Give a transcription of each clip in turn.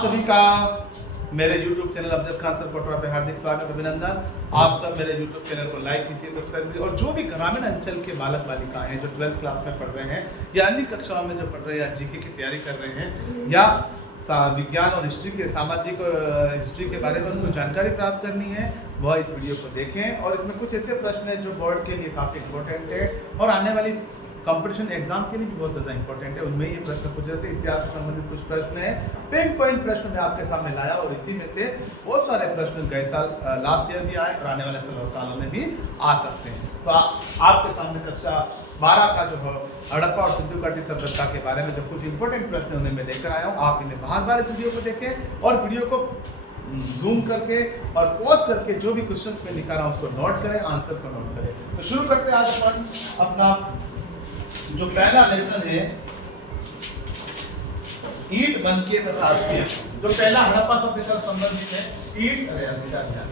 आप सभी का मेरे YouTube channel Amjad Khan sir Kotra पे हार्दिक स्वागत अभिनंदन। आप सब मेरे YouTube चैनल को लाइक कीजिए, सब्सक्राइब कीजिए। और जो भी ग्रामीण अंचल के बालक बालिकाएं हैं जो 12th क्लास में पढ़ रहे हैं या अन्य कक्षाओं में जो पढ़ रहे हैं या जीके की तैयारी कर रहे हैं या विज्ञान और हिस्ट्री के सामाजिक हिस्ट्री के बारे में उनको जानकारी प्राप्त करनी है, वह इस वीडियो को देखें। और इसमें कुछ ऐसे प्रश्न हैं जो बोर्ड के लिए काफ़ी इंपॉर्टेंट है और आने वाली कंपटीशन एग्जाम के लिए भी बहुत ज़्यादा इंपॉर्टेंट है। उनमें ये प्रश्न पूछे जाते हैं, इतिहास से संबंधित कुछ प्रश्न हैं, पिन पॉइंट प्रश्न मैं आपके सामने लाया और इसी में से बहुत सारे प्रश्न गए साल लास्ट ईयर भी आए और आने वाले सालों में भी आ सकते हैं। तो आपके सामने कक्षा 12 का जो है हड़प्पा और सिंधु घाटी सभ्यता के बारे में जो कुछ इंपॉर्टेंट प्रश्न उन्हें मैं लेकर आया हूँ। आप इन्हें बार इस वीडियो को देखें और वीडियो को जूम करके और पॉज करके जो भी क्वेश्चंस में लिखा रहा हूँ उसको नोट करें, आंसर को नोट करें। तो शुरू करते हैं आज अपन अपना जो पहला लेसन है ईंट बनके तथा अस्थियां। जो पहला हड़प्पा सभ्यता से संबंधित है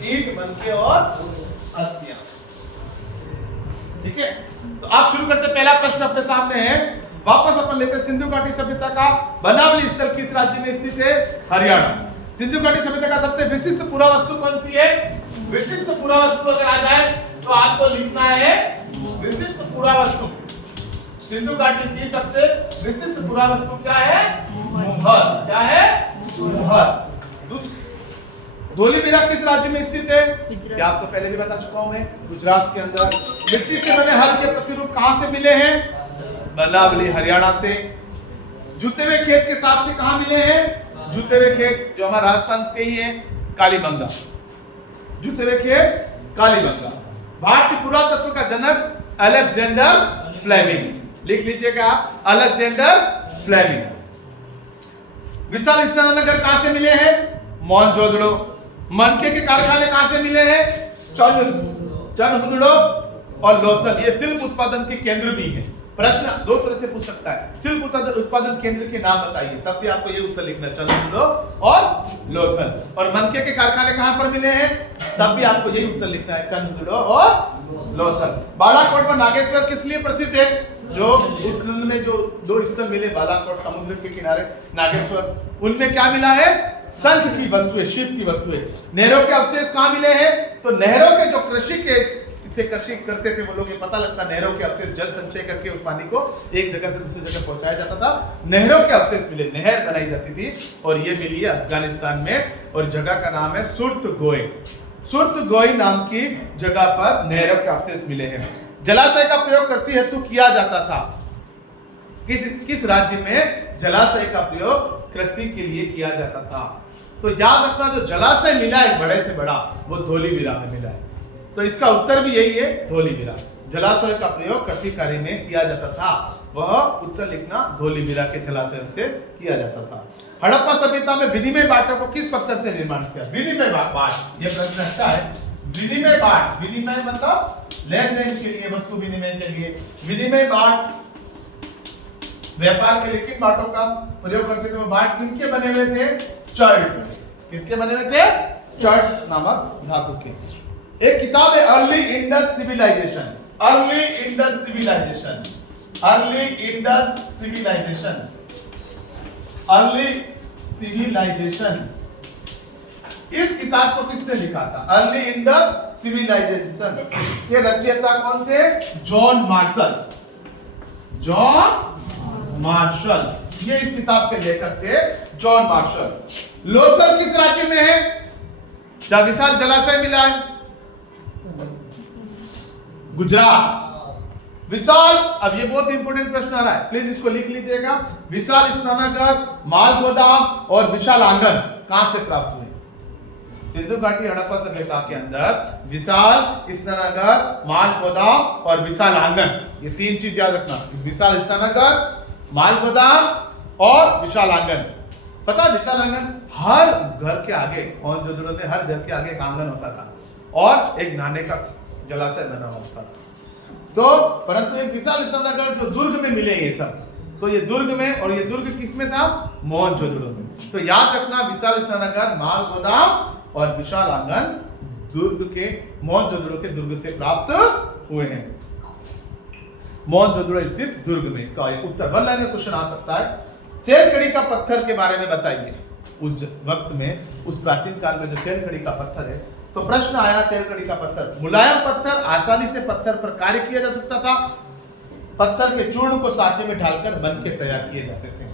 ईंट बनके और अस्थियां। ठीक है, तो आप शुरू करते। पहला प्रश्न अपने सामने है, वापस अपन लेते सिंधु घाटी सभ्यता का बनावली स्थल किस राज्य में स्थित है? हरियाणा। सिंधु घाटी सभ्यता का सबसे विशिष्ट पुरावस्तु कौन सी है? विशिष्ट पुरावस्तु अगर आ जाए तो आपको लिखना है विशिष्ट पुरावस्तु। सिंधु घाटी की सबसे विशिष्ट पुरावस्तु क्या है? मुहर। क्या है? मुहर। धोलीबीरा किस राज्य में स्थित है? क्या आपको पहले भी बता चुका हूं मैं, गुजरात के अंदर। मिट्टी से बने हल के प्रतिरूप कहां से मिले हैं? बनावली हरियाणा से। जूते हुए खेत के हिसाब से कहां मिले हैं? जूते हुए खेत जो हमारा राजस्थान के ही है, कालीबंगा। जूते हुए खेत कालीबंगा। भारतीय पुरातत्व का जनक अलेक्जेंडर फ्लेमिंग। लिख लीजिएगा आप, अलेक्जेंडर फ्लेमिंग। विशाल स्नाननगर कहां से मिले हैं? मोहनजोदड़ो। मनके के कारखाने कहां से मिले हैं? चनहुदड़ो और लोथल। ये शिल्प उत्पादन के केंद्र भी हैं। प्रश्न दो तरह से पूछ सकता है, शिल्प उत्पादन केंद्र के नाम बताइए, तब भी आपको ये उत्तर लिखना है, चनहुदड़ो और लोथल। और मनके के कारखाने कहां पर मिले हैं? तब भी आपको यही उत्तर लिखना है, चनहुदड़ो और लोथल। बालाकोट व नागेश्वर किस लिए प्रसिद्ध है? जो उत्खनन में जो दो स्थल मिले, बालाकोट समुद्र के किनारे, नागेश्वर, उनमें क्या मिला है? शंख की वस्तुएं, शिव की वस्तुएं। नहरों के अवशेष कहां मिले हैं? तो नहरों के जो कृषि करते थे वो लोग, ये पता लगता नहरों के अवशेष जल संचय करके उस पानी को एक जगह से दूसरी जगह पहुंचाया जाता था। नहरों के अवशेष मिले, नहर बनाई जाती थी और ये मिली है अफगानिस्तान में और जगह का नाम है सुर्तगोई। सुर्तगोई नाम की जगह पर नहरों के अवशेष मिले हैं। जलाशय का प्रयोग कृषि हेतु किया जाता था। किस राज्य में जलाशय का प्रयोग कृषि के लिए किया जाता था? तो याद रखना, जो जलाशय मिला है बड़े से बड़ा, वो धोलीबीरा में मिला है। तो इसका उत्तर भी यही है, धोलीबीरा। जलाशय का प्रयोग कृषि कार्य में किया जाता था, वह उत्तर लिखना धोलीबीरा के जलाशय से किया जाता था। हड़प्पा सभ्यता में विनिमय बाटों को किस पत्थर से निर्माण किया? विनिमय बाट। यह प्रश्न अच्छा है। विनिमय बाट, विनिमय मतलब लेन देन के लिए, वस्तु विनिमय के लिए। विनिमय बाट व्यापार के लिए किन बाटों का प्रयोग करते थे? वो बाट किनके बने हुए थे? चर्ट। किसके बने हुए थे? चर्ट नामक धातु के। एक किताब है early Indus civilisation. Early Indus civilisation. Early Indus civilisation. Early civilisation. इस किताब को किसने लिखा था? Early Indus civilisation. ये रचयिता कौन थे? John Marshall. जॉन मार्शल, ये इस किताब के लेखक थे, जॉन मार्शल। लोथल किस राज्य में है? जहां विशाल जलाशय मिला है? गुजरात। विशाल, अब ये बहुत इंपोर्टेंट प्रश्न आ रहा है, प्लीज इसको लिख लीजिएगा। विशाल स्नानागार, माल गोदाम और विशाल आंगन कहां से प्राप्त हुए? सिंधु घाटी हड़प्पा सभ्यता के अंदर विशाल स्नानागार, माल गोदाम और विशाल आंगन, ये तीन चीज याद रखना। विशाल स्नानागार, माल गोदाम और विशाल आंगन। पता है विशाल आंगन हर घर के आगे, मोहनजोदड़ो में हर घर के आगे एक आंगन होता था और एक नहाने का जलाशय बना हुआ था। तो परंतु एक विशाल स्नानागार जो दुर्ग में मिले ये सब, तो ये दुर्ग में, और ये दुर्ग किसमें था? मोहनजोदड़ो में। तो याद रखना, विशाल स्नानागार, माल गोदाम और विशाल आंगन दुर्ग के, मोहनजोदड़ो के दुर्ग से प्राप्त हुए हैं। मोहनजोदड़ो स्थित दुर्ग में। इसका एक उत्तर 1 लाइन में क्वेश्चन आ सकता है। शेरकड़ी का पत्थर के बारे में बताइए। उस वक्त में, उस प्राचीन काल में जो सैलकड़ी का पत्थर है, तो प्रश्न आया सैलकड़ी का पत्थर, मुलायम पत्थर, आसानी से पत्थर पर कार्य किया जा सकता था। पत्थर के चूर्ण को सांचे में ढालकर बन के तैयार किए जाते थे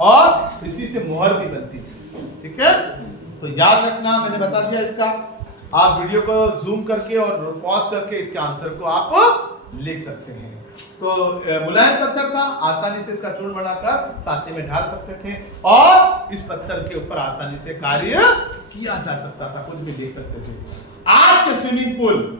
और इसी से मोहर भी बनती थी। ठीक है, तो याद रखना, मैंने बता दिया इसका। आप वीडियो को जूम करके और पॉज करके इसके आंसर को आप लिख सकते हैं। तो मुलायम पत्थर था, आसानी से इसका चूर्ण बनाकर सांचे में ढाल सकते थे और इस पत्थर के ऊपर आसानी से कार्य किया जा सकता था, कुछ भी देख सकते थे। आज के स्विमिंग पूल,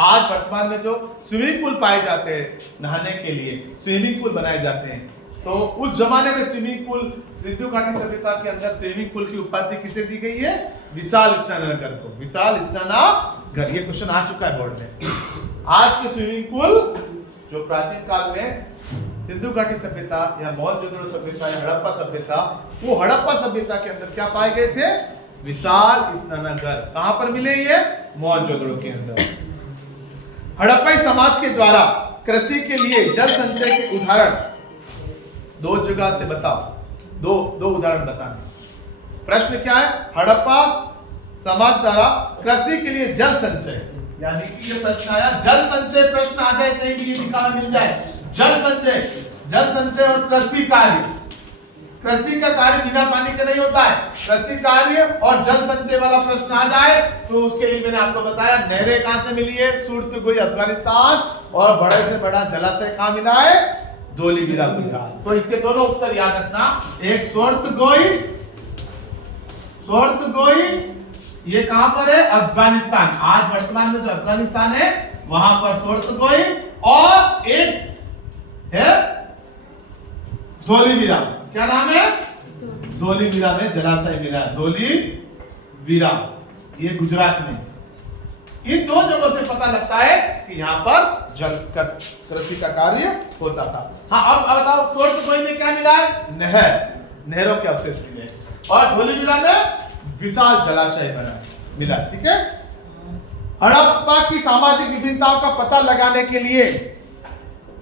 आज वर्तमान में जो स्विमिंग पूल पाए जाते हैं नहाने के लिए, स्विमिंग पूल बनाए जाते हैं, तो उस जमाने में स्विमिंग पूल, सिंधु घाटी सभ्यता के अंदर स्विमिंग पूल की उपाधि किसे दी गई है? विशाल स्नानागार को, विशाल स्नानागार। ये क्वेश्चन आ चुका है बोर्ड में। आज के स्विमिंग पूल जो प्राचीन काल में सिंधु घाटी सभ्यता या मोहनजोदड़ो सभ्यता या हड़प्पा सभ्यता, वो हड़प्पा सभ्यता के अंदर क्या पाए गए थे? विशाल स्नानागार। कहां पर मिले ये? मोहनजोदड़ो के अंदर। हड़प्पाई समाज के द्वारा कृषि के लिए जल संचय के उदाहरण दो जगह से बताओ, दो उदाहरण बताना। प्रश्न क्या है? हड़प्पा समाज द्वारा कृषि के लिए जल संचय, यानी कि ये प्रश्न आया, जल संचय प्रश्न आ जाए, कहीं भी ये लिखा मिल जाए, जल संचय और कृषि कार्य। कृषि का कार्य बिना पानी के नहीं होता है, कृषि कार्य और जल संचय वाला प्रश्न आ जाए तो उसके लिए मैंने आपको बताया नहरें कहां से मिली है? सुर्तगोई अफगानिस्तान, और बड़े से बड़ा जलाशय कहां मिला है? धोलीबीरा गुजरात। तो इसके दोनों उत्तर याद रखना, एक सुर्तगोई ये कहां पर है? अफगानिस्तान। आज वर्तमान में जो अफगानिस्तान है वहां पर सुर्तगोई, और एक है धोलीबीरा। क्या नाम है? धोलीबीरा में जलाशय मिला, धोलीबीरा, ये गुजरात में। इन दो जगहों से पता लगता है कि यहाँ पर जल कृषि का कार्य होता था। हाँ, अब बताओ सुर्तगोई में क्या मिला है? नहरों के अवशेष मिले, और धोलीबीरा में विशाल जलाशय बना मिला। ठीक है, हड़प्पा की सामाजिक विभिन्नताओं का पता लगाने के लिए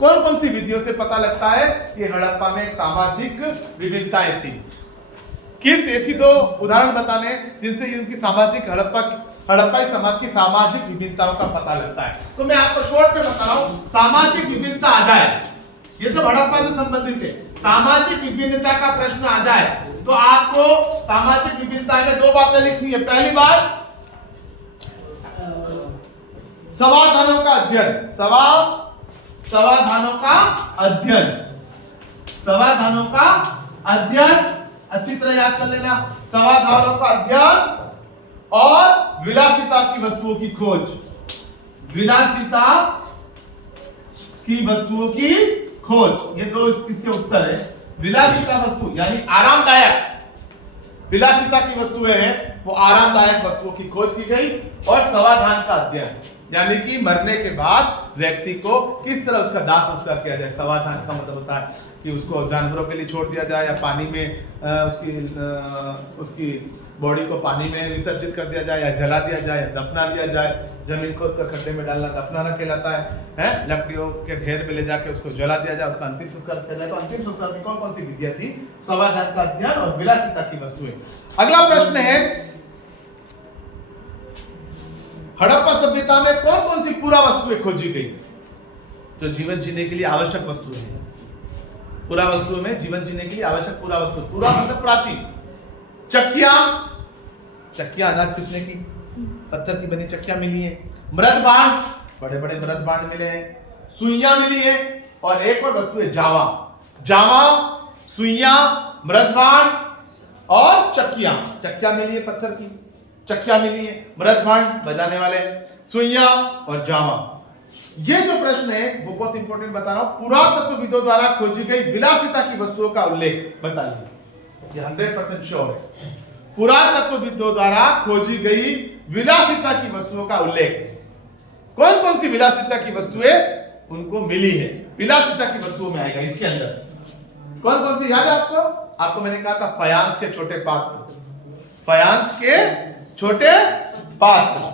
कौन कौन सी विधियों से पता लगता है कि हड़प्पा में सामाजिक विभिन्नताएं थी? किस ऐसी दो उदाहरण बताने जिनसे इनकी सामाजिक हड़प्पाई समाज की सामाजिक विभिन्नताओं का पता लगता है? तो मैं आपको शॉर्ट में बता रहा हूं, सामाजिक विभिन्नता आ जाए, ये सब हड़प्पा से संबंधित है, सामाजिक विभिन्नता का प्रश्न आ जाए तो आपको सामाजिक विभिन्नता में दो बातें लिखनी है। पहली बात, समाधानों का अध्ययन, समाधानों का अध्ययन अच्छी तरह याद कर लेना। समाधानों का अध्ययन और विलासिता की वस्तुओं की खोज, विलासिता की वस्तुओं की खोज, ये दो इसके उत्तर है। विलासिता वस्तु यानी आरामदायक, विलासिता की वस्तुएं हैं वो आरामदायक वस्तुओं की खोज की गई, और समाधान का अध्ययन यानी कि मरने के बाद व्यक्ति को किस तरह उसका दाह संस्कार किया जाए। समाधान का मतलब होता है कि उसको जानवरों के लिए छोड़ दिया जाए या पानी में उसकी बॉडी को पानी में विसर्जित कर दिया जाए, या जला दिया जाए, या दफना दिया जाए। जमीन को खड्डे में डालना दफनाना कहलाता है। लकड़ियों के ढेर में ले जाके उसको जला दिया जाए, उसका अंतिम संस्कार किया जाए। तो अंतिम संस्कार में कौन कौन सी विधियां थी? समाधान का अध्ययन और विलासिता की वस्तुएं। अगला प्रश्न है, हड़प्पा सभ्यता में कौन कौन सी पूरा वस्तुएं खोजी गई? तो जीवन जीने के लिए आवश्यक वस्तुएं हैं। पूरा वस्तुओं में जीवन जीने के लिए आवश्यक पूरा वस्तु, पूरा मतलब प्राचीन। चक्कियां अनाज पीसने की, पत्थर की बनी चक्कियां मिली है। मृद बाण, बड़े बड़े मृद बाण मिले हैं। सुइयां मिली है, और एक और वस्तु है जावा, सुइयां, मृद बाण और चक्कियां मिली है, पत्थर की चक्कियां मिली है, मृद बाण बजाने वाले, सुइयां और जावा। ये जो प्रश्न है वो बहुत इंपॉर्टेंट बता रहा हूं। पुरातत्वविदों द्वारा खोजी गई विलासिता की वस्तुओं का उल्लेख बताइए, ये 100% श्योर है। पुरातत्वविदों द्वारा खोजी गई विलासिता की वस्तुओं का उल्लेख, कौन कौन सी विलासिता की वस्तुएं उनको मिली है? विलासिता की वस्तुओं में आएगा इसके अंदर। कौन कौन सी याद है आपको? आपको मैंने कहा था फायांस के छोटे पात्र,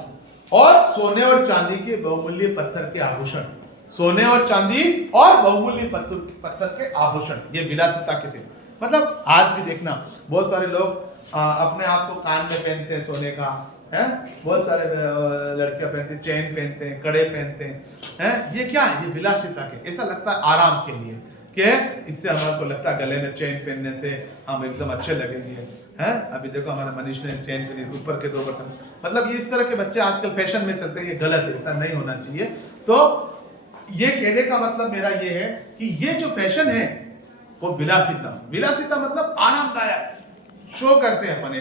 और सोने और चांदी के बहुमूल्य पत्थर के आभूषण, सोने और चांदी और बहुमूल्य पत्थर के आभूषण, ये विलासिता के थे। मतलब आज भी देखना बहुत सारे लोग अपने आप को कान में पहनते हैं सोने का, है बहुत सारे लड़कियां पहनती हैं, चेन पहनते हैं, कड़े पहनते हैं, ये क्या है? ये विलासिता के, ऐसा लगता है आराम के लिए कि इससे हमारे को लगता है गले में चेन पहनने से हम एकदम अच्छे लगेंगे, हैं? अभी देखो हमारे मनीष ने चेन पहनी, ऊपर के 2 बटन, मतलब ये इस तरह के बच्चे आजकल फैशन में चलते हैं, ये गलत है, ऐसा नहीं होना चाहिए। तो ये कहने का मतलब मेरा ये है कि ये जो फैशन है वो विलासिता, विलासिता मतलब आरामदायक, शो करते हैं अपन।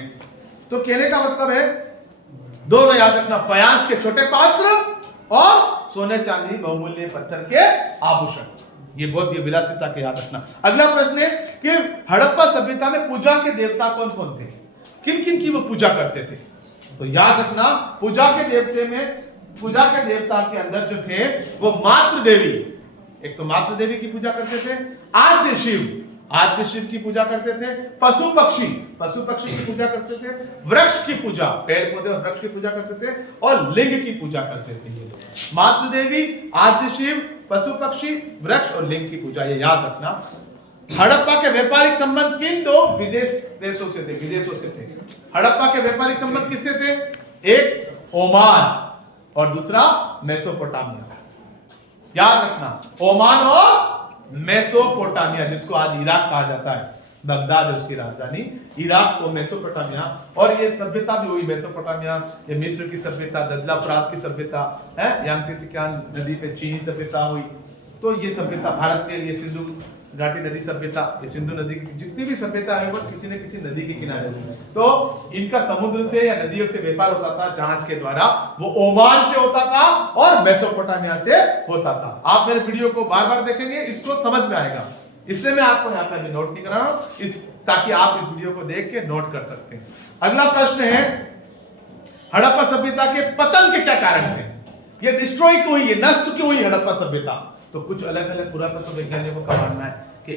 तो कहने का मतलब है दोनों याद रखना, फयांस के छोटे पात्र और सोने चांदी बहुमूल्य पत्थर के आभूषण, ये बहुत ये विलासिता के याद रखना। अगला प्रश्न है कि हड़प्पा सभ्यता में पूजा के देवता कौन कौन थे, किन किन की वो पूजा करते थे? तो याद रखना पूजा के देवता के अंदर जो थे वो मातृ देवी, एक तो मातृ देवी की पूजा करते थे, आद्य शिव की पूजा करते थे, पशु पक्षी की पूजा करते थे, वृक्ष की पूजा, पेड़ पौधे और वृक्ष की पूजा करते थे, और लिंग की पूजा करते थे। ये लोग मातृ देवी, आद्य शिव, पशु पक्षी, वृक्ष और लिंग की पूजा, ये याद रखना। हड़प्पा के व्यापारिक संबंध किन 2 विदेशों से थे? हड़प्पा के व्यापारिक संबंध किससे थे? एक ओमान और दूसरा मेसोपोटामिया। याद रखना ओमान और मेसोपोटामिया, जिसको आज इराक कहा जाता है, बगदाद है उसकी राजधानी, इराक को मेसोपोटामिया। और ये सभ्यता भी हुई मेसोपोटामिया, ये मिस्र की सभ्यता, ददला फ्रात की सभ्यता है, यांगत्से नदी पे चीनी सभ्यता हुई। तो ये सभ्यता भारत के लिए सिंधु घाटी नदी सभ्यता, ये सिंधु नदी की जितनी भी सभ्यता है वो किसी न किसी नदी के किनारे हुई। तो इनका समुद्र से या नदियों से व्यापार होता था जहाज के द्वारा, वो ओमान से होता था और मेसोपोटामिया से होता था। आप मेरे वीडियो को बार बार देखेंगे, इसको समझ में आएगा, इसलिए मैं आपको यहाँ पे अभी नोट नहीं करा रहा हूँ, ताकि आप इस वीडियो को देख के नोट कर सकते हैं। अगला प्रश्न है हड़प्पा सभ्यता के पतन के क्या कारण थे? ये डिस्ट्रॉय क्यों हुई, नष्ट क्यों हुई हड़प्पा सभ्यता? तो कुछ अलग अलग पुरातत्व वैज्ञानिकों का मानना है कि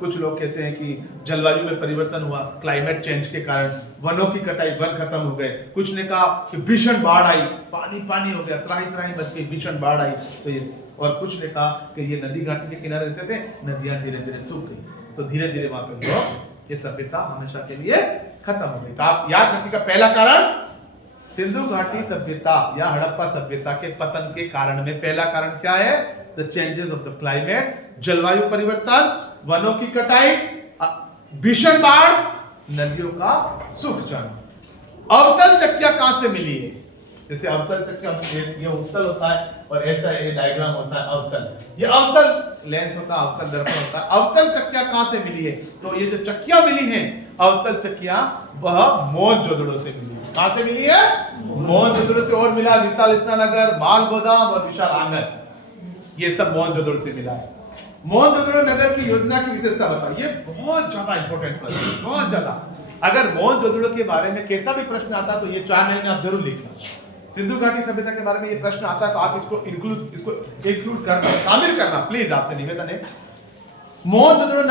कुछ लोग कहते हैं कि जलवायु में परिवर्तन हुआ, क्लाइमेट चेंज के कारण, वनों की कटाई, वन खत्म हो गए। कुछ ने कहा कि भीषण बाढ़ आई, पानी हो गया, त्राही बच गई, भीषण बाढ़ आई। तो ये, और कुछ ने कहा कि ये नदी घाटी के किनारे रहते थे, नदियां धीरे धीरे सूख गई, तो धीरे धीरे वहां पे लोग, ये सभ्यता हमेशा के लिए खत्म हो गई। तो आप याद रखिएगा, पहला कारण सिंधु घाटी सभ्यता या हड़प्पा सभ्यता के पतन के कारण में पहला कारण क्या है? The changes of the climate, जलवायु परिवर्तन, वनों की कटाई, भीषण बाढ़, नदियों का सूख जाना। अवतल चक्कियां कहां से मिली है? जैसे अवतल चक्कियां, ये उत्तल होता है और ऐसा ये डायग्राम होता है अवतल, ये अवतल लेंस होता है, अवतल दर्पण होता है। अवतल चक्कियां कहां से मिली है? तो ये जो चक्कियां मिली हैं अवतल चक्कियां, वह मोहनजोदड़ो से मिली। कहां से मिली है? मोहनजोदड़ो से। और मिला विशाल स्नानगर, माल गोदाम और विशाल आंगन, ये सब मोहनजोदड़ो से मिला है। मोहनजोदड़ो नगर की योजना की विशेषता बताओ। ये बहुत ज्यादा इंपॉर्टेंट प्रश्न है, बहुत ज्यादा। अगर मोहनजोदड़ो के बारे में कैसा भी प्रश्न आता है तो ये 4 महीने आप जरूर लिखना। सिंधु घाटी सभ्यता के बारे में ये प्रश्न आता है तो आप इसको इंक्लूड करना, शामिल करना, प्लीज, आपसे निवेदन है। मोहनजोदड़ो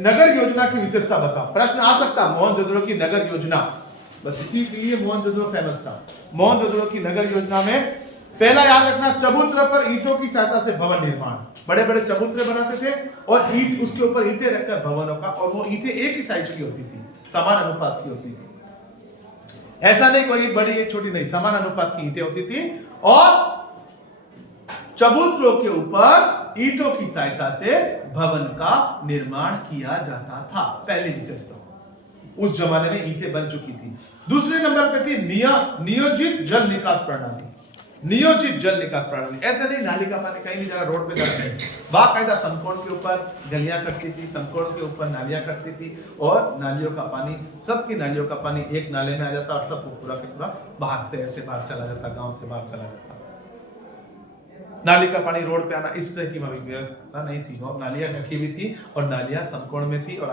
नगर योजना की विशेषता बताओ। प्रश्न आ सकता है मोहनजोदड़ो की नगर योजना, बस इसी के लिए मोहनजोदड़ो फेमस था। मोहनजोदड़ो की नगर योजना में पहला याद रखना, चबूतरे पर ईंटों की सहायता से भवन निर्माण। बड़े बड़े चबूतरे बनाते थे और ईंट, उसके ऊपर ईंटें रखकर भवनों का, और वो ईंटें एक ही साइज की होती थी, समान अनुपात की होती थी। ऐसा नहीं कोई बड़ी एक छोटी नहीं, समान अनुपात की ईंटें होती थी और चबूतरों के ऊपर ईंटों की सहायता से भवन का निर्माण किया जाता था। पहली विशेषता, उस जमाने में ईंटें बन चुकी थी। दूसरे नंबर पे थी नियोजित जल निकास प्रणाली। नियोजित जल निकास प्रणाली, ऐसे नहीं नाली का पानी कहीं भी जगह रोड पे जाता है, बाकायदा समकोण के ऊपर गलियां कटती थी, समकोण के ऊपर नालियां कटती थी और नालियों का पानी, सबकी नालियों का पानी एक नाले में आ जाता और सब पूरा के पूरा बाहर से ऐसे बाहर चला जाता, गांव से बाहर चला जाता। नाली का पानी रोड पे आना, इस तरह की व्यवस्था नहीं थी। और नालियां ढकी हुई थी और नालियां समकोण में थी और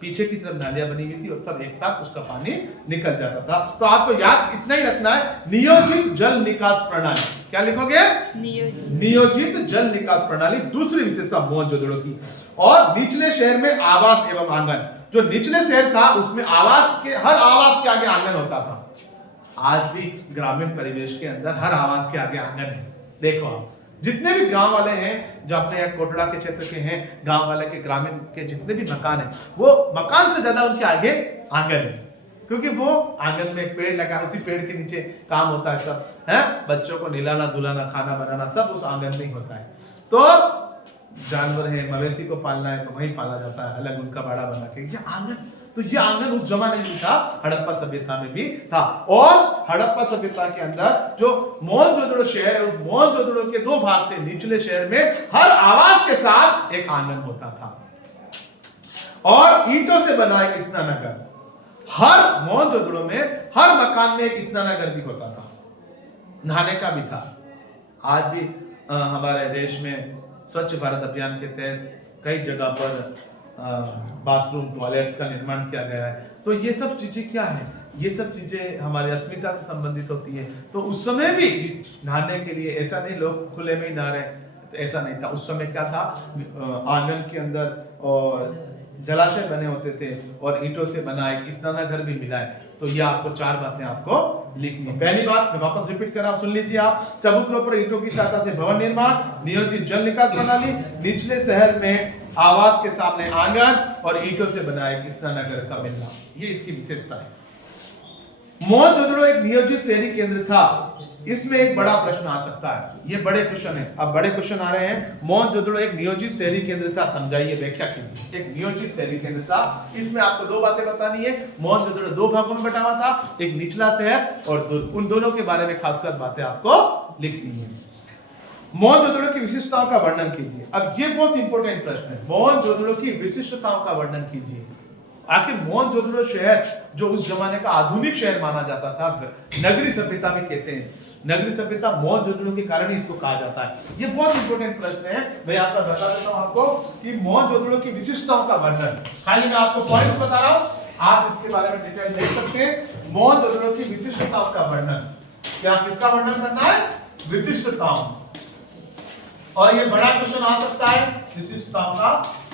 पीछे की तरफ नालियां बनी हुई थी और सब एक साथ उसका पानी निकल जाता था। तो आपको याद इतना ही रखना है, नियोजित जल निकास प्रणाली। क्या लिखोगे? नियोजित जल निकास प्रणाली। दूसरी विशेषता मोहनजोदड़ो की। और निचले शहर में आवास एवं आंगन, जो निचले शहर था उसमें आवास के, हर आवास के आगे आंगन होता था। आज भी ग्रामीण परिवेश के अंदर हर आवास के आगे आंगन है। देखो आप जितने भी गांव वाले हैं जो अपने यहाँ कोटड़ा के क्षेत्र के हैं, गांव वाले के, ग्रामीण के जितने भी मकान हैं, वो मकान से ज्यादा उनके आगे आंगन है। क्योंकि वो आंगन में एक पेड़ लगा, उसी पेड़ के नीचे काम होता है सब, है बच्चों को नहलाना धुलाना खाना बनाना सब उस आंगन में ही होता है। तो जानवर है, मवेशी को पालना है तो वहीं पाला जाता है, अलग उनका बाड़ा बना के। ये आंगन, तो ये आंगन उस जमाने में था, हड़प्पा सभ्यता में भी था। और हड़प्पा सभ्यता के अंदर जो मोहनजोदड़ो शहर है, उस मोहनजोदड़ो के दो भाग थे। निचले शहर में हर आवास के साथ एक आंगन होता था और ईंटों से बना एक स्नानघर। हर मोहनजोदड़ो में हर मकान में एक स्नानघर भी होता था, नहाने का भी था। आज भी हमारे देश में स्वच्छ भारत अभियान के तहत कई जगह पर बाथरूम टॉयलेट्स का निर्माण किया गया है। तो ये सब चीजें क्या है, ये सब चीजें हमारी अस्मिता से संबंधित होती है। तो उस समय भी नहाने के लिए ऐसा नहीं लोग खुले में ही नहा रहे, तो ऐसा नहीं था। उस समय क्या था, आंगन के अंदर और जलाशय बने होते थे और ईंटों से बना एक स्नानघर भी मिला है। तो ये आपको चार बातें आपको लिखनी है। पहली बात मैं वापस रिपीट कर रहा हूं, सुन लीजिए आप। चबूतरों पर ईंटों की सहायता से भवन निर्माण, नियोजित जल निकास प्रणाली, निचले शहर में आवास के सामने आंगन और ईंटों से बना एक स्नानघर का मिलना, ये इसकी विशेषता है। मोहनजोदड़ो एक नियोजित शहरी केंद्र था। इसमें एक बड़ा प्रश्न आ सकता है, ये बड़े क्वेश्चन है। अब बड़े क्वेश्चन आ रहे हैं। मोहनजोदड़ो एक नियोजित शहरी केंद्र था, समझाइए, व्याख्या कीजिए। एक नियोजित शहरी केंद्र था, इसमें आपको दो बातें बतानी है। मोहनजोदड़ो दो भागों में बटा हुआ था, एक निचला शहर और दुर्ग। उन दोनों के बारे में खासकर बातें आपको लिखनी है। मोहनजोदड़ो की विशिष्टताओं का वर्णन कीजिए। अब ये बहुत इंपॉर्टेंट प्रश्न है, मोहनजोदड़ो की विशिष्टताओं का वर्णन कीजिए। आखिर मोहनजोदड़ो शहर जो उस जमाने का आधुनिक शहर माना जाता था, नगरी सभ्यता भी कहते हैं, नगरी सभ्यता मोहनजोदड़ो के कारण ही इसको कहा जाता है। ये बहुत इंपॉर्टेंट प्रश्न है। मैं यहाँ पर बता देता हूँ आपको कि मोहनजोदड़ो की विशिष्टताओं का वर्णन, खाली मैं आपको पॉइंट्स बता रहा हूँ, आप इसके बारे में डिटेल देख सकते हैं। मोहनजोदड़ो की विशिष्टताओं का वर्णन, क्या किसका वर्णन करना है, विशिष्टताओं। और ये बड़ा क्वेश्चन आ सकता है, विशिष्टताओं का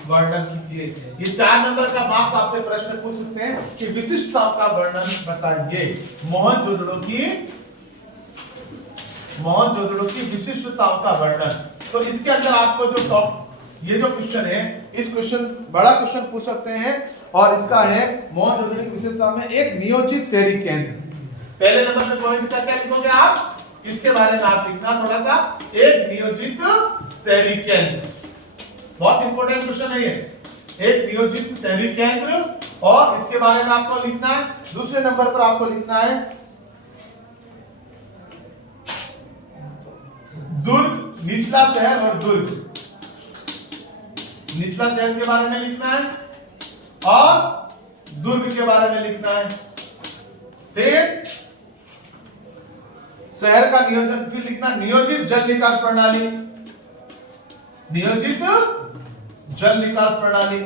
वर्णन कीजिए। ये 4 नंबर का मार्क्स आपसे प्रश्न पूछ सकते हैं कि विशिष्टताओं का वर्णन बताइए। मोहनजोदड़ो की विशिष्टताओं का वर्णन। तो इसके अंदर आपको जो टॉप ये जो क्वेश्चन है, इस क्वेश्चन बड़ा क्वेश्चन पूछ सकते हैं और इसका है मोहनजोदड़ो की विशेषता में एक नियोजित शहरी केंद्र। पहले नंबर पे पॉइंट क्या लिखोगे आप, इसके बारे में आप लिखना थोड़ा सा, एक नियोजित शहरी केंद्र। बहुत इंपॉर्टेंट क्वेश्चन है ये, एक नियोजित शहरी केंद्र, और इसके बारे में आपको लिखना है। दूसरे नंबर पर आपको लिखना है दुर्ग, निचला शहर और दुर्ग। निचला शहर के बारे में लिखना है और दुर्ग के बारे में लिखना है। फिर शहर का नियोजन, फिर लिखना नियोजित जल निकास प्रणाली, नियोजित जल निकास प्रणाली।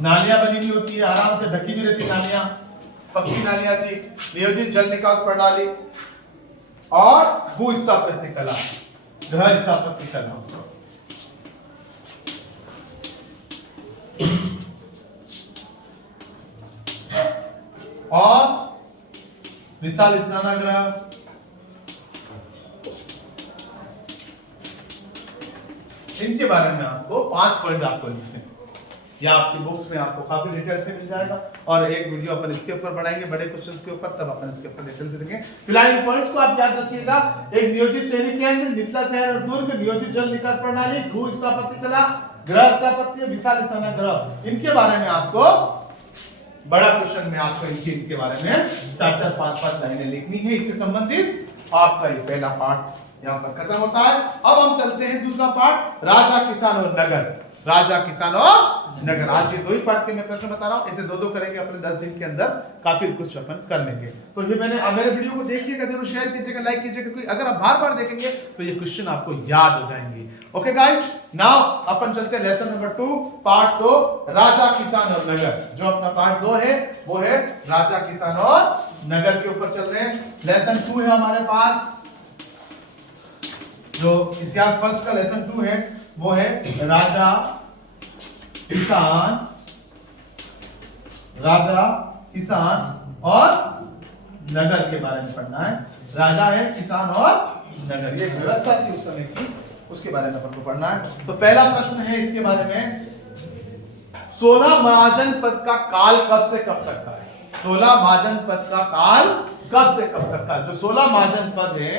नालियां बनी हुई होती है, आराम से ढकी हुई रहती नालियां, पक्की नालियां थी। नियोजित जल निकास प्रणाली और भू स्थापत्य कला, गृह स्थापत्य कला। और विशाल स्नानागृह, इनके बारे में आपको 5 पॉइंट आपको लिखने हैं। या आपकी बुक्स में आपको काफी डिटेल से मिल जाएगा और एक वीडियो अपन इसके ऊपर बनाएंगे बड़े क्वेश्चंस के ऊपर, तब अपन इसके ऊपर डिटेल से देखेंगे। फिलहाल इन पॉइंट्स को आप याद रखिएगा, एक नियोजित शहरी केंद्र, निचला शहर और दुर्ग, नियोजित जल निकास प्रणाली, भू स्थापत्य कला, गृह स्थापत्य, विशाल स्नानागृह, इनके बारे में आपको बड़ा क्वेश्चन में आपको इनके बारे में 4-4, 5-5 लाइनें लिखनी है। इससे संबंधित आपका ये पहला पार्ट यहाँ पर खत्म होता है। अब हम चलते हैं दूसरा पार्ट, राजा, किसान और नगर। राजा, किसान और नगर। आज ये 2 ही पार्ट के मैं प्रश्न बता रहा हूँ, ऐसे 2-2 करेंगे अपने 10 दिन के अंदर, काफी कुछ अपन कर लेंगे। तो ये मैंने मेरे वीडियो को देखिएगा, जरूर शेयर कीजिएगा, लाइक कीजिएगा, क्योंकि अगर आप बार-बार देखेंगे तो ये क्वेश्चन आपको याद हो जाएंगे। ओके गाइस, नाउ अपन चलते हैं लेसन नंबर 2, पार्ट 2, राजा, किसान और नगर। जो अपना पार्ट 2 है वो है राजा, किसान और नगर के ऊपर चल रहे हैं। लेसन 2 है हमारे पास, जो इतिहास फर्स्ट का लेसन 2 है वो है राजा, किसान, राजा, किसान और नगर के बारे में पढ़ना है। राजा है, किसान और नगर, ये व्यवस्था थी उस समय की, उसके बारे में आपको पढ़ना है। तो पहला प्रश्न है इसके बारे में 16 महाजनपद का काल कब से कब तक का है? 16 महाजनपद का काल कब से कब तक का? जो 16 महाजनपद हैं,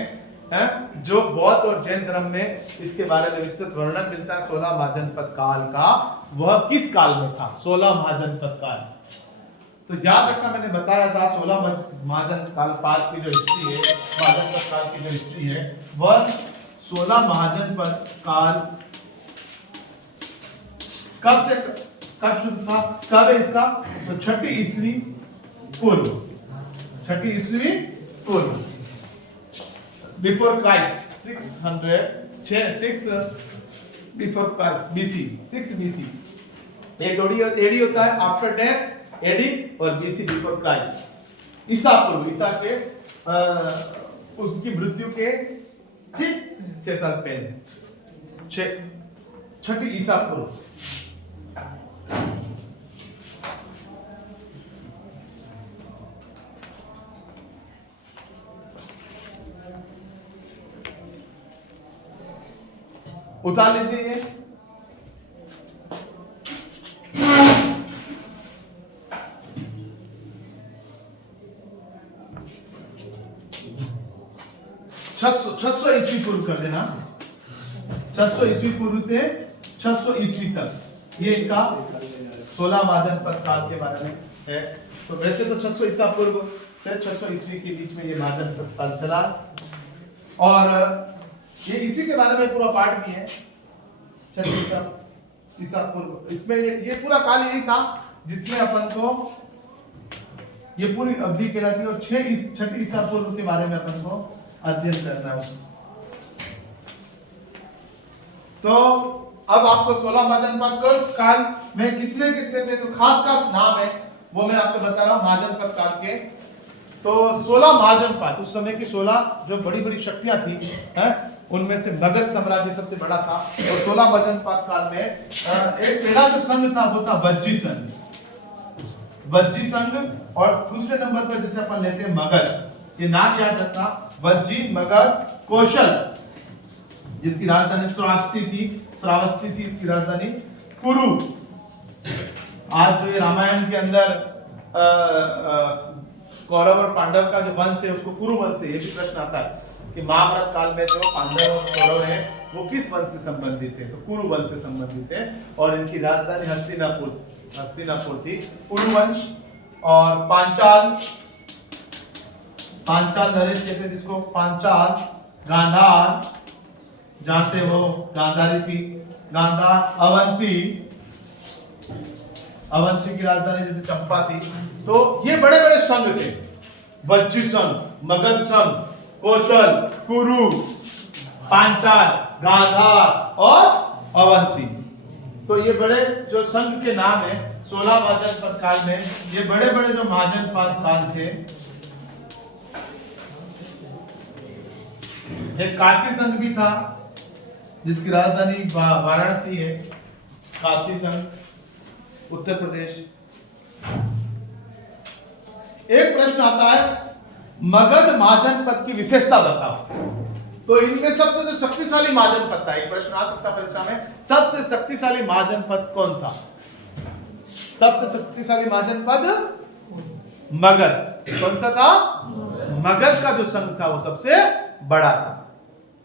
जो बौद्ध और जैन धर्म में इसके बारे में विस्तृत वर्णन मिलता है 16 महाजनपद काल का, वह किस काल में था? 16 महाजनपद काल। तो याद रखना, मैंने बताया था 16 महाजनपद काल की जो हिस्ट्री है, महाजनपद काल की जो हिस्ट्री है, वह 16 महाजनपद काल कब से कब शुरू था, कब है इसका? तो 6ठी ईस्वी पूर्व, 6ठी ईस्वी पूर्व, before Christ, 6 before Christ, BC, 6 BC. AD होता है आफ्टर डेथ, एडी, और बीसी बिफोर क्राइस्ट, ईसा पूर्व, ईसा के उसकी मृत्यु के ठीक 6 साल पहले, 6ठी ईसा पूर्व। उतार लीजिए ये, छह सौ ईस्वी पूर्व कर देना, 600 ईस्वी पूर्व से 600 ईस्वी तक ये इनका 16 महाजनपद काल के बारे में है। तो वैसे तो 600 ईसा पूर्व से 600 ईस्वी के बीच में ये महाजनपद काल चला, और ये इसी के बारे में पूरा पाठ भी है, 600 ईसा पूर्व। इसमें ये पूरा काल यही था जिसमें अपन को ये पूरी अवधि कहलाती है, और 6ठी ईसा पूर्व के बारे में अपन को अध्ययन करना है। तो अब आपको 16 महाजनपद काल में कितने कितने थे, तो खास नाम है वो मैं आपको बता रहा हूं महाजनपद काल के। तो 16 महाजनपद, उस समय की 16 जो बड़ी बड़ी शक्तियां थी, हैं, उनमें से मगध साम्राज्य सबसे बड़ा था। और 16 महाजनपद काल में एक पहला जो संघ था वो था वज्जी संघ, वज्जी संघ, और दूसरे नंबर पर जैसे अपन लेते हैं मगध, ये नाम याद रखना, वज्जी, मगध, कौशल, जिसकी राजधानी श्रावस्ती थी, इसकी राजधानी कुरु। आज जो ये रामायण के अंदर कौरव और पांडव का जो वंश है उसको कुरु वंश है, ये भी प्रश्न आता है कि महाभारत काल में जो पांडव और कौरव हैं वो किस वंश से संबंधित है, तो कुरु वंश से संबंधित है, और इनकी राजधानी हस्तिनापुर थी। कुरु वंश और पांचाल नरेश कहते हैं जिसको, पांचाल, गांधार, जहां से वो गांधारी थी, गांधार, अवंती की राजधानी जैसे चंपा थी। तो ये बड़े बड़े संघ थे, वज्जी संघ, मगध संघ, कौशल, कुरु, पांचाल, गांधार और अवंती। तो ये बड़े जो संघ के नाम है 16 महाजनपद काल में, ये बड़े बड़े जो महाजनपद काल थे। एक काशी संघ भी था जिसकी राजधानी वाराणसी है, काशी संघ, उत्तर प्रदेश। एक प्रश्न आता है मगध महाजनपद की विशेषता बताओ। तो इनमें सबसे जो शक्तिशाली महाजनपद था, एक प्रश्न आ सकता परीक्षा में, सबसे शक्तिशाली महाजनपद कौन था? सबसे शक्तिशाली महाजनपद मगध। कौन सा था? मगध का जो संघ था वो सबसे बड़ा था।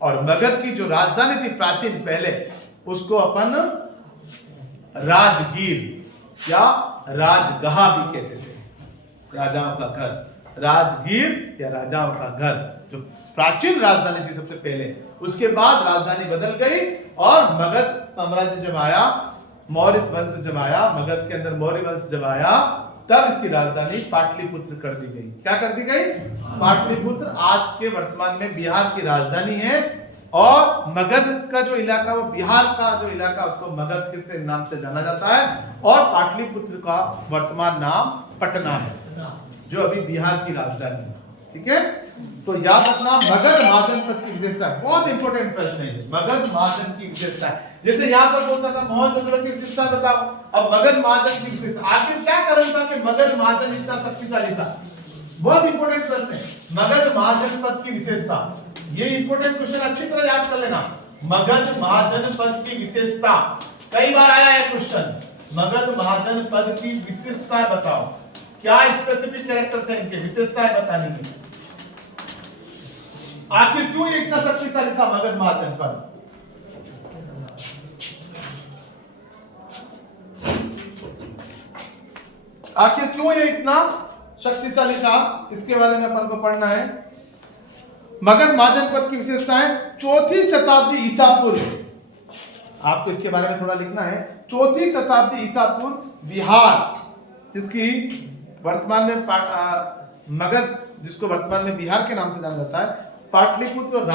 और मगध की जो राजधानी थी प्राचीन पहले, उसको अपन राजगीर या राजगहा भी कहते थे, राजाओं का घर, राजगीर या राजाओं का घर, जो प्राचीन राजधानी थी सबसे पहले। उसके बाद राजधानी बदल गई और मगध साम्राज्य जब आया, मौर्य वंश जब आया, मगध के अंदर मौर्य वंश जब आया, तब इसकी राजधानी पाटलिपुत्र कर दी गई। क्या कर दी गई? पाटलिपुत्र आज के वर्तमान में बिहार की राजधानी है। और मगध का जो इलाका, वो बिहार का जो इलाका, उसको मगध के नाम से जाना जाता है। और पाटलिपुत्र का वर्तमान नाम पटना है, जो अभी बिहार की राजधानी है। ठीक है, तो याद रखना मगध महाजनपद की विशेषता, बहुत इंपॉर्टेंट प्रश्न है मगध महाजन की विशेषता। जैसे यहाँ पर बोलता था मोहनजोदड़ो की विशेषता बताओ, अब मगध महाजन की विशेषता। आखिर क्या कारण था कि मगध महाजन इतना शक्तिशाली था? बहुत इंपॉर्टेंट प्रश्न है, मगध महाजनपद की विशेषता। ये इंपॉर्टेंट क्वेश्चन अच्छी तरह याद कर लेना। मगध महाजनपद की विशेषता, कई बार आया है क्वेश्चन। मगध महाजन पद की विशेषताएं बताओ। क्या स्पेसिफिक कैरेक्टर थे इनके, विशेषताएं बतानी है। आखिर क्यों ये इतना शक्तिशाली था मगध महाजन पद? आखिर क्यों ये इतना शक्तिशाली था, इसके बारे में अपन को पढ़ना है। मगध महाजन पद की विशेषताएं, 4वीं शताब्दी ईसा पूर्व, आपको इसके बारे में थोड़ा लिखना है। 4वीं शताब्दी ईसा पूर्व बिहार, जिसकी वर्तमान में मगध, जिसको वर्तमान में बिहार के नाम से जाना जाता है, पाटलिपुत्र और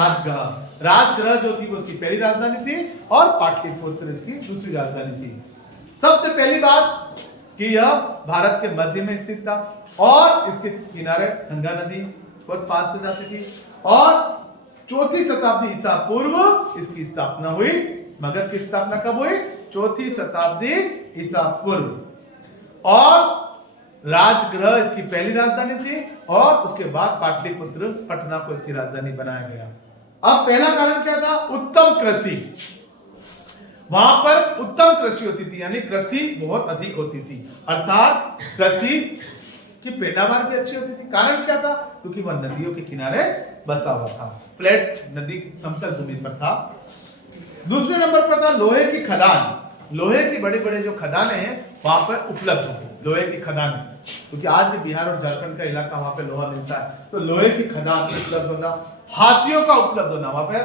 राजगृह जो थी वो उसकी पहली राजधानी थी और पाटलिपुत्र इसकी दूसरी राजधानी थी। सबसे पहली बात कि यह भारत के मध्य में स्थित था और इसके किनारे गंगा नदी बहुत पास से जाती थी और 4वीं शताब्दी ईसा पूर्व इसकी स्थापना हुई। मगध की स्थापना कब हुई? 4वीं शताब्दी ईसा पूर्व और राजगृह इसकी पहली राजधानी थी और उसके बाद पाटलिपुत्र पटना को इसकी राजधानी बनाया गया। अब पहला कारण क्या था? उत्तम कृषि। वहां पर उत्तम कृषि होती थी, यानी कृषि बहुत अधिक होती थी, अर्थात कृषि की पैदावार भी अच्छी होती थी। कारण क्या था? क्योंकि वह नदियों के किनारे बसा हुआ था, फ्लैट नदी समतल भूमि पर था। दूसरे नंबर पर था लोहे की खदान। लोहे की बड़े बड़े जो खदानें हैं वहां पर उपलब्ध होती, लोहे की खदान, क्योंकि आज भी बिहार और झारखंड का इलाका वहां पे लोहा मिलता है, तो लोहे की खदान उपलब्ध होना, हाथियों का उपलब्ध होना, वहां पे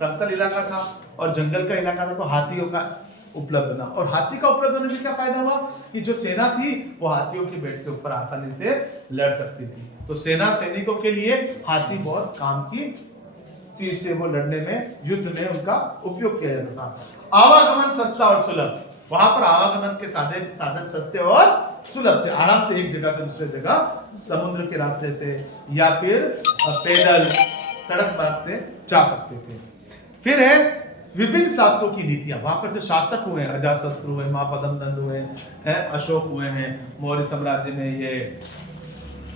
समतल इलाका था और जंगल का इलाका था, तो हाथियों का उपलब्ध होना। और हाथी का उपलब्ध होने से क्या फायदा हुआ कि जो सेना थी वो हाथियों के बेट के ऊपर आसानी से लड़ सकती थी। तो सेना सैनिकों के लिए हाथी बहुत काम की चीज से, वो लड़ने में, युद्ध में उनका उपयोग किया जाता था। आवागमन सस्ता और सुलभ, वहां पर आवागमन के साधन सस्ते और सुलभ थे, आराम से एक जगह से दूसरे जगह समुद्र के रास्ते से या फिर पैदल सड़क मार्ग से जा सकते थे। फिर है विभिन्न शासकों की नीतियां। वहां पर जो शासक हुए हैं, अजातशत्रु हुए, महापद्मनंद हुए हैं, अशोक हुए हैं, मौर्य साम्राज्य में ये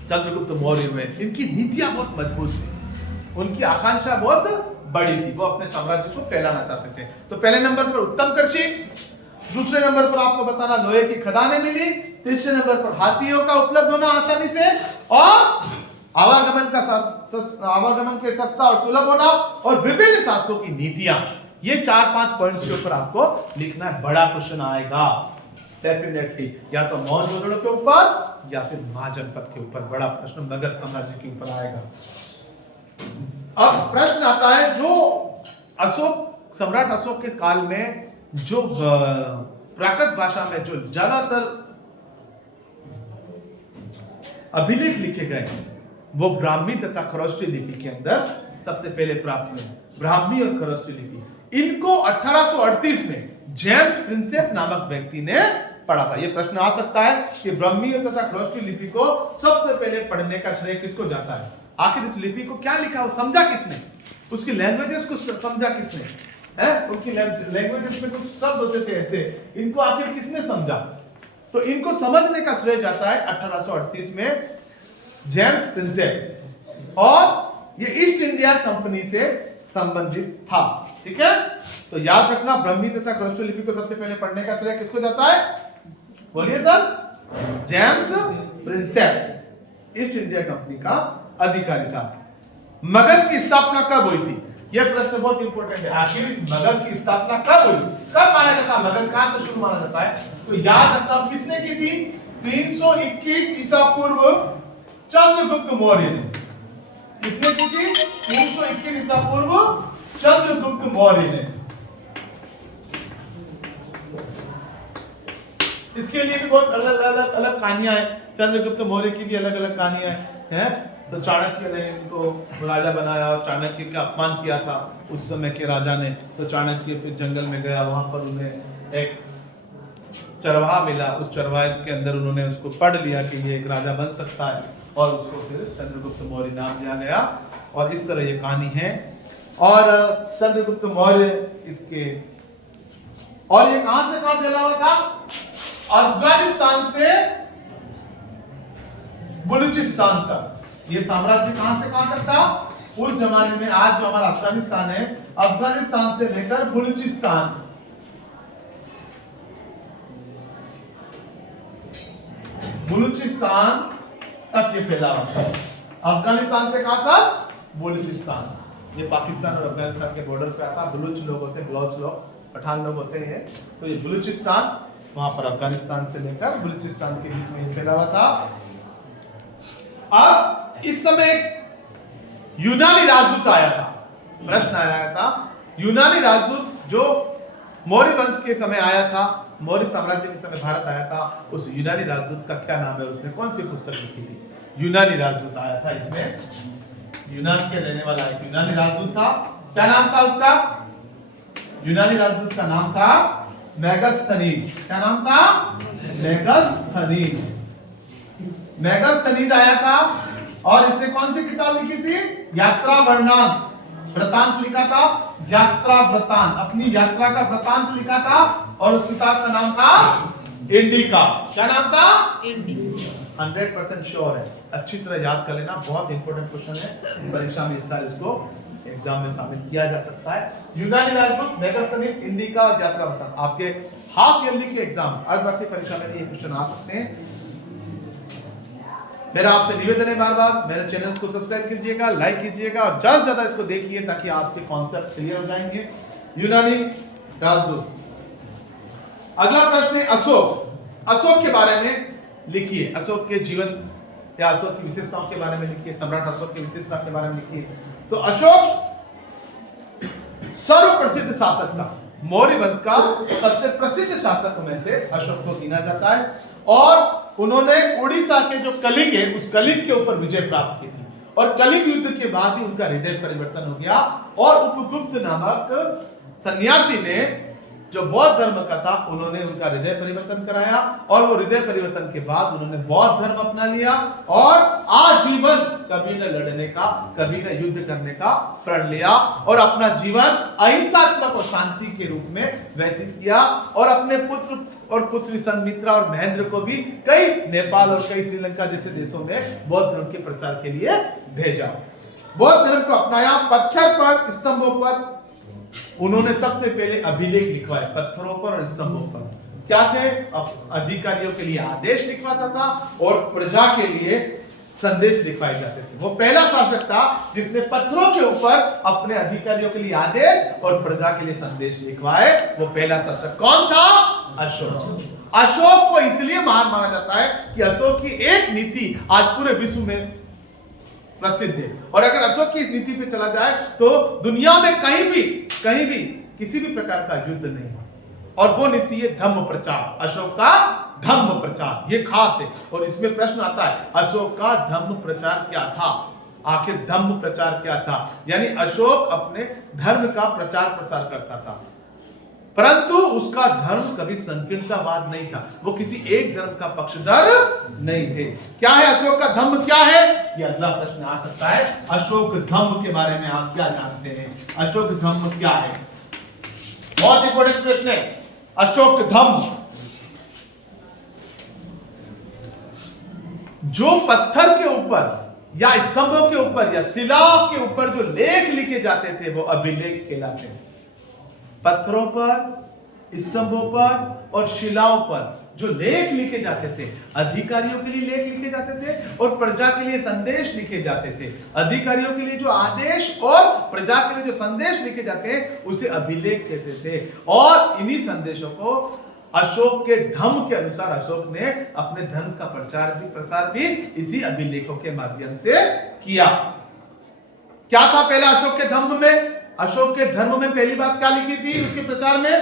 चंद्रगुप्त मौर्य हुए, इनकी नीतियां बहुत मजबूत थी, उनकी आकांक्षा बहुत बड़ी थी, वो अपने साम्राज्य को फैलाना चाहते थे। तो पहले नंबर पर उत्तम कृषि, दूसरे नंबर पर आपको बताना लोहे की खदानें मिली, तीसरे नंबर पर हाथियों का उपलब्ध होना आसानी से और आवागमन के सस्ता और सुलभ होना और विभिन्न शासकों की नीतियां। ये 4-5 पॉइंट्स के ऊपर आपको लिखना है। बड़ा क्वेश्चन आएगा डेफिनेटली, या तो मौर्य के ऊपर या फिर महाजनपद के ऊपर बड़ा प्रश्न मगध साम्राज्य के ऊपर आएगा। अब प्रश्न आता है, जो सम्राट अशोक के काल में जो प्राकृत भाषा में जो ज्यादातर अभिलेख लिखे गए वो ब्राह्मी तथा खरोष्टी लिपि के अंदर सबसे पहले प्राप्त हुए, ब्राह्मी और खरोष्टी लिपि। इनको 1838 में जेम्स प्रिंसेप नामक व्यक्ति ने पढ़ा था। यह प्रश्न आ सकता है कि ब्राह्मी तथा खरोष्टी लिपि को सबसे पहले पढ़ने का श्रेय किसको जाता है? आखिर इस लिपि को क्या लिखा, समझा किसने, उसकी लैंग्वेजेस को समझा किसने है? उनकी लैंग्वेजेस में कुछ शब्द होते थे ऐसे, इनको आखिर किसने समझा? तो इनको समझने का श्रेय जाता है 1838 में जेम्स प्रिंसेप, और ये ईस्ट इंडिया कंपनी से संबंधित था। ठीक है, तो याद रखना ब्राह्मी तथा खरोष्टी लिपि को सबसे पहले पढ़ने का श्रेय किसको जाता है? बोलिए sir. James Prinsep east India company का अधिकारी था। मगध की स्थापना कब हुई थी? यह प्रश्न बहुत इंपॉर्टेंट है। आखिर मगध की स्थापना कब हुई, कब माना जाता है? मगध कहां से शुरू माना जाता है? तो याद रखना किसने की थी? 321 ईसा पूर्व चंद्रगुप्त मौर्य ने। किसने की थी? 321 ईसा पूर्व चंद्रगुप्त मौर्य ने। इसके लिए भी बहुत अलग कहानियां हैं। चंद्रगुप्त मौर्य की भी अलग अलग कहानियां हैं। तो चाणक्य ने इनको राजा बनाया और चाणक्य का अपमान किया था उस समय के राजा ने। तो चाणक्य फिर जंगल में गया, वहां पर उन्हें एक चरवाहा मिला, उस चरवाहे के अंदर उन्होंने उसको पढ़ लिया कि ये एक राजा बन सकता है और उसको फिर चंद्रगुप्त मौर्य नाम दिया गया। और इस तरह ये कहानी है। और चंद्रगुप्त मौर्य इसके, और ये कहां से कहां फैला हुआ था? अफगानिस्तान से बलूचिस्तान तक। ये साम्राज्य कहां से कहां तक था? उस जमाने में, आज जो हमारा अफगानिस्तान है, अफगानिस्तान से लेकर बलूचिस्तान बलूचिस्तान तक ये फैला हुआ था। अफगानिस्तान से कहा था बलूचिस्तान, ये पाकिस्तान और अफगानिस्तान के बॉर्डर पे आता। बलूच लोग होते हैं, बलोच लोग, पठान लोग होते हैं। तो ये बलूचिस्तान वहां पर अफगानिस्तान से लेकर बलूचिस्तान के बीच में फैला हुआ था। अब इस समय यूनानी राजदूत आया था। प्रश्न आया था, यूनानी राजदूत जो मौर्य वंश के समय आया था, मौर्य साम्राज्य के समय भारत आया था, उस यूनानी राजदूत का क्या नाम है? उसने कौन सी पुस्तक लिखी थी? यूनानी राजदूत आया था, इसमें यूनान के रहने वाला एक यूनानी राजदूत था। क्या नाम था उसका? यूनानी राजदूत का नाम था मेगास्थनीज। क्या नाम था? मेगास्थनीज। मेगास्थनीज आया था और इसने कौन सी किताब लिखी थी? यात्रा वर्णन वृतांत लिखा था। यात्रा वृतांत, अपनी यात्रा का वृतांत लिखा था और उस किताब का नाम था इंडिका। क्या नाम था? इंडिका। 100% श्योर है, अच्छी तरह याद कर लेना, बहुत इंपॉर्टेंट क्वेश्चन है परीक्षा में, इस साल इसको एग्जाम में शामिल किया जा सकता है। यूनानी राजदूत, मेगास्थनीज, इंडिका और यात्रा वृतांत। आपके हाफ ईयरली के एग्जाम, अर्धवार्षिक परीक्षा में ये क्वेश्चन आ सकते हैं। मेरा आपसे निवेदन है, बार बार मेरे चैनल को सब्सक्राइब कीजिएगा, लाइक कीजिएगा और ज्यादा से ज्यादा इसको देखिए ताकि आपके कॉन्सेप्ट क्लियर हो जाएंगे। यूनानी राजदूत। अगला प्रश्न है अशोक। अशोक के बारे में लिखिए, अशोक के जीवन या अशोक की विशेषताओं के बारे में लिखिए, सम्राट अशोक की विशेषता के बारे में लिखिए। तो अशोक सर्वप्रसिद्ध शासक था, मौर्य वंश का सबसे प्रसिद्ध शासक में से अशोक को गिना जाता है और उन्होंने उड़ीसा के जो कलिंग है उस कलिंग के ऊपर विजय प्राप्त की थी और कलिंग युद्ध के बाद ही उनका हृदय परिवर्तन हो गया और उपगुप्त नामक सन्यासी ने जो बौद्ध धर्म का था उन्होंने उनका हृदय परिवर्तन कराया और वो हृदय परिवर्तन के बाद उन्होंने बौद्ध धर्म अपना लिया और आजीवन कभी न लड़ने का, कभी न युद्ध करने का प्रण लिया और अपना जीवन अहिंसात्मक और शांति के रूप में व्यतीत किया और अपने पुत्र और पुत्री संमित्रा और महेंद्र को भी कई नेपाल और कई श्रीलंका जैसे देशों में बौद्ध धर्म के प्रचार के लिए भेजा। बौद्ध धर्म को अपनाया। पत्थर पर, स्तंभों पर उन्होंने सबसे पहले अभिलेख लिखवाए, पत्थरों पर और स्तंभों पर। क्या थे? अधिकारियों के लिए आदेश लिखवाता था और प्रजा के लिए संदेश लिखवाए जाते थे। वो पहला शासक था जिसने पत्थरों के ऊपर अपने अधिकारियों के लिए आदेश और प्रजा के लिए संदेश लिखवाए। वो पहला शासक कौन था? अशोक। अशोक को इसलिए महान माना जाता है कि अशोक की एक नीति आज पूरे विश्व में प्रसिद्ध है और अगर अशोक की इस नीति पे चला जाए तो दुनिया में कहीं भी किसी भी प्रकार का युद्ध नहीं और वो नीति है धम्म प्रचार। अशोक का धम्म प्रचार ये खास है और इसमें प्रश्न आता है अशोक का धम्म प्रचार क्या था? आखिर धम्म प्रचार क्या था? यानी अशोक अपने धर्म का प्रचार प्रसार करता था परंतु उसका धर्म कभी संकीर्णतावाद नहीं था, वो किसी एक धर्म का पक्षधर नहीं थे। क्या है अशोक का धम्म, क्या है? ये अगला प्रश्न आ सकता है। अशोक धम्म के बारे में आप क्या जानते हैं? अशोक धम्म क्या है? बहुत इंपॉर्टेंट प्रश्न है। अशोक धम्म जो पत्थर के ऊपर या स्तंभों के ऊपर या शिला के ऊपर जो लेख लिखे जाते थे वो अभिलेख कहलाते हैं। पत्थरों पर, स्तंभों पर और शिलाओं पर जो लेख लिखे जाते थे, अधिकारियों के लिए लेख लिखे जाते थे और प्रजा के लिए संदेश लिखे जाते थे। अधिकारियों के लिए जो आदेश और प्रजा के लिए जो संदेश लिखे जाते हैं उसे अभिलेख कहते थे और इन्हीं संदेशों को अशोक के धम्म के अनुसार अशोक ने अपने धर्म का प्रचार भी प्रसार भी इसी अभिलेखों के माध्यम से किया। क्या था पहला अशोक के धम्म में? अशोक के धर्म में पहली बात क्या लिखी थी उसके प्रचार में?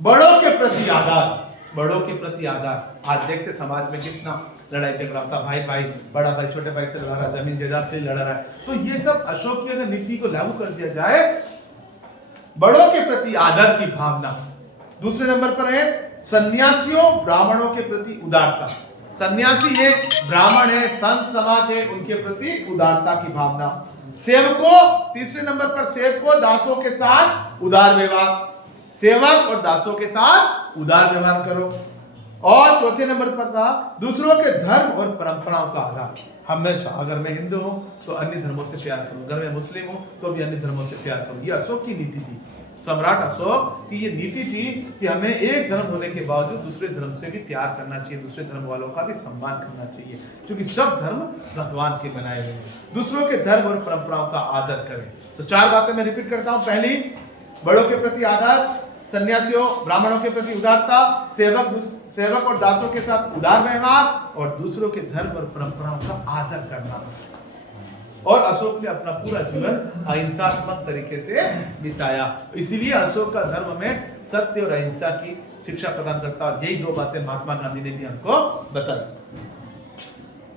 बड़ों के प्रति आदर। बड़ों के प्रति आदर। आज देखते समाज में कितना लड़ाई झगड़ा होता, भाई बड़ा भाई छोटे भाई से लड़ रहा, जमीन जायदाद से लड़ रहा है। तो ये सब अशोक की अगर नीति को लागू कर दिया जाए, बड़ों के प्रति आदर की भावना। दूसरे नंबर पर है सन्यासियों ब्राह्मणों के प्रति उदारता। सन्यासी है, ब्राह्मण है, संत समाज है, उनके प्रति उदारता की भावना। सेवकों, तीसरे नंबर पर सेवकों दासों के साथ उदार व्यवहार। सेवक और दासों के साथ उदार व्यवहार करो। और चौथे नंबर पर था दूसरों के धर्म और परंपराओं का आदर। हमेशा अगर मैं हिंदू हूं तो अन्य धर्मों से प्यार करूं, अगर मैं मुस्लिम हूं तो भी अन्य धर्मों से प्यार करूं। ये अशोक की नीति थी। सम्राट अशोक की ये नीति थी कि हमें एक धर्म होने के बावजूद दूसरे धर्म से भी प्यार करना चाहिए, दूसरे धर्म वालों का भी सम्मान करना चाहिए, क्योंकि सब धर्म भगवान के बनाए हुए हैं। दूसरों के धर्म और परंपराओं का आदर करें। तो 4 बातें मैं रिपीट करता हूं। पहली, बड़ों के प्रति आदर, सन्यासियों ब्राह्मणों के प्रति उदारता, सेवक और दासों के साथ उदार व्यवहार, और दूसरों के धर्म और परंपराओं का आदर करना। और अशोक ने अपना पूरा जीवन अहिंसात्मक तरीके से बिताया। इसीलिए अशोक का धर्म हमें सत्य और अहिंसा की शिक्षा प्रदान करता है। यही 2 बातें महात्मा गांधी ने भी हमको बताई।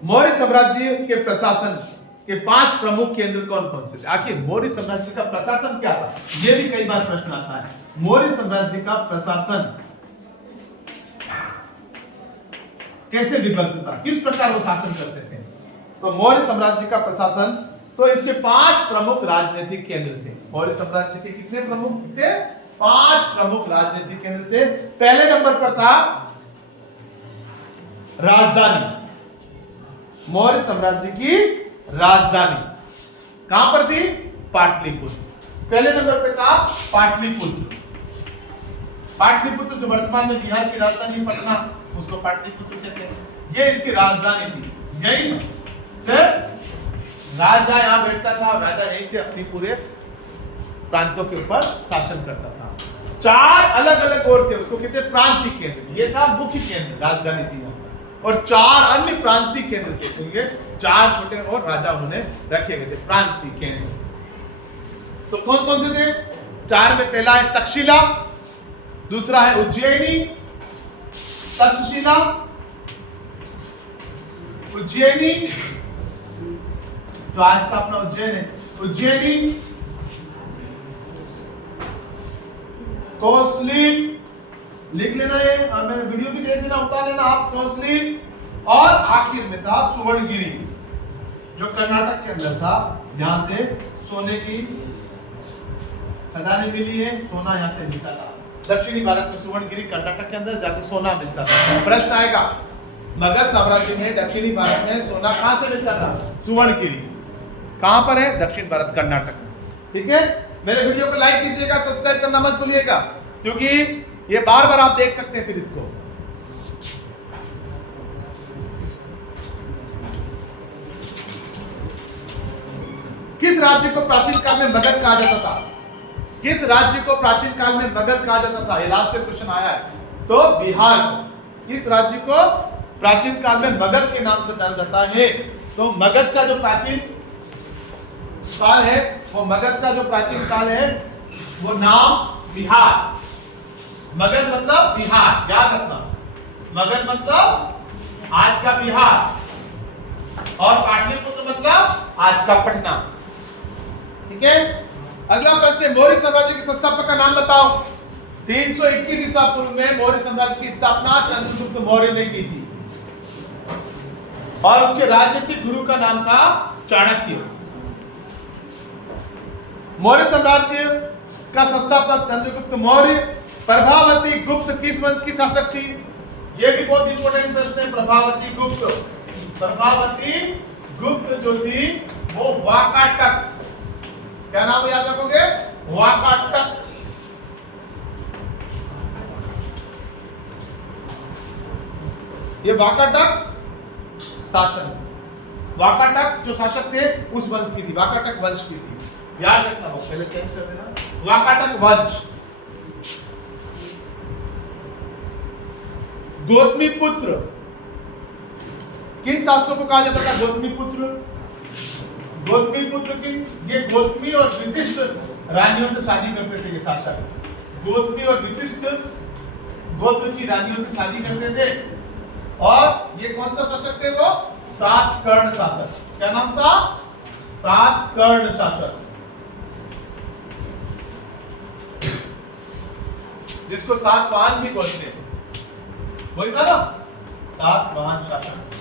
मौर्य साम्राज्य के प्रशासन के 5 प्रमुख केंद्र कौन कौन से थे? आखिर मौर्य साम्राज्य का प्रशासन क्या था? यह भी कई बार प्रश्न आता है। मौर्य साम्राज्य का प्रशासन कैसे विभक्त था, किस प्रकार वो शासन करते थे? तो मौर्य साम्राज्य का प्रशासन, तो इसके 5 प्रमुख राजनीतिक केंद्र थे। मौर्य साम्राज्य के कितने प्रमुख थे? 5 प्रमुख राजनीतिक केंद्र थे। पहले नंबर पर था राजधानी। मौर्य साम्राज्य की राजधानी कहां पर थी? पाटलिपुत्र। पहले नंबर पे था पाटलिपुत्र। पाटलिपुत्र जो वर्तमान में बिहार की राजधानी पटना, उसको पाटलिपुत्र कहते हैं। ये इसकी राजधानी थी। यही से राजा यहां बैठता था और राजा यहीं से अपनी पूरे प्रांतों के ऊपर शासन करता था। 4 अलग अलग और थे, उसको कहते हैं प्रांतीय केंद्र। ये था मुख्य केंद्र, राजधानी थी यहाँ पर, और 4 अन्य प्रांतीय केंद्र थे। तो ये 4 छोटे और राजा उन्होंने रखे गए थे प्रांतीय केंद्र। तो कौन कौन से थे? 4 में पहला है तक्षशिला, दूसरा है उज्जैनी, तक्षशिला, उज्जैनी, तो आज का अपना उज्जैन है, उज्जैनी, तोसलीम, लिख लेना ये, और मैंने वीडियो भी देख लेना, उतार लेना आप, तोसलीम, और आखिर में था सुवर्णगिरी, जो कर्नाटक के अंदर था, जहां से सोने की खदानें मिली है, सोना यहां से मिलता था। दक्षिणी भारत में सुवर्णगिरी कर्नाटक के अंदर, जहां से सोना मिलता था। प्रश्न आएगा, मगध साम्राज्य में दक्षिणी भारत में सोना कहां से मिलता था? सुवर्णगिरी। कहां पर है? दक्षिण भारत, कर्नाटक में। ठीक है, मेरे वीडियो को लाइक कीजिएगा, सब्सक्राइब करना मत भूलिएगा, क्योंकि ये बार बार आप देख सकते हैं फिर इसको। किस राज्य को प्राचीन काल में मगध कहा जाता था? किस राज्य को प्राचीन काल में मगध कहा जाता था? ये लास्ट से क्वेश्चन आया है। तो बिहार। किस राज्य को प्राचीन काल में मगध के नाम से जाना जाता है? तो मगध का जो प्राचीन काल है, वो मगध का जो प्राचीन काल है, वो नाम बिहार। मगध मतलब बिहार, याद रखना। मगध मतलब आज का बिहार, और पाटलिपुत्र मतलब आज का पटना। ठीक है, अगला प्रश्न है, मौर्य साम्राज्य के संस्थापक का नाम बताओ। 321 ईसा पूर्व में मौर्य साम्राज्य की स्थापना चंद्रगुप्त मौर्य ने की थी, और उसके राजनीतिक गुरु का नाम था चाणक्य। मौर्य साम्राज्य का संस्थापक चंद्रगुप्त मौर्य। प्रभावती गुप्त किस वंश की शासक थी? यह भी बहुत इंपॉर्टेंट प्रश्न है। प्रभावती गुप्त, प्रभावती गुप्त जो थी वो वाकाटक, क्या नाम याद रखोगे? वाकाटक। ये वाकाटक शासन, वाकाटक जो शासक थे उस वंश की थी, वाकाटक वंश की थी, याद रखना। हो पहले चेंज कर देना, वाकाटक वंश। गौतमी पुत्र, किन शासकों को कहा जाता था गौतमी पुत्र? गौतमी पुत्र की, ये गौतमी और विशिष्ट रानियों से शादी करते थे ये शासक। गौतमी और विशिष्ट गोत्र की रानियों से शादी करते थे। और ये कौन सा शासक थे? वो सातकर्ण शासक। क्या नाम था? सातकर्ण शासक, जिसको सातवाहन भी बोलते हैं। वही था ना, सातवाहन शासक।